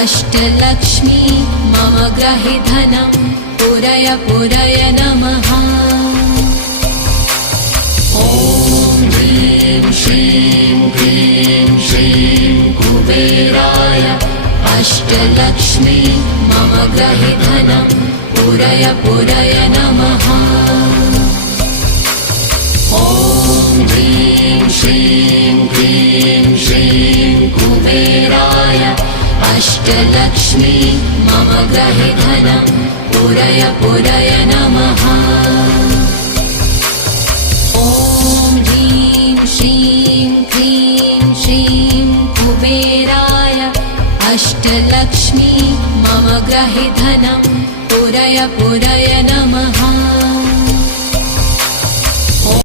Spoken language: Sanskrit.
अष्टलक्ष्मी मम ग्रहे धनं पुरय पुरय नमः। ॐ ह्रीं श्रीं क्लीं श्रीं कुबेराय अष्टलक्ष्मी मम ग्रहे धनं पुरय पुरय नमः। ॐ ह्रीं श्रीं क्लीं श्रीं कुबेराय अष्टलक्ष्मी मम ग्रहे धनं पुरय पुरय नमः। ॐ ह्रीं श्रीं क्लीं श्रीं कुबेराय अष्टलक्ष्मी मम ग्रहे धनं पुरय पुरय नमः।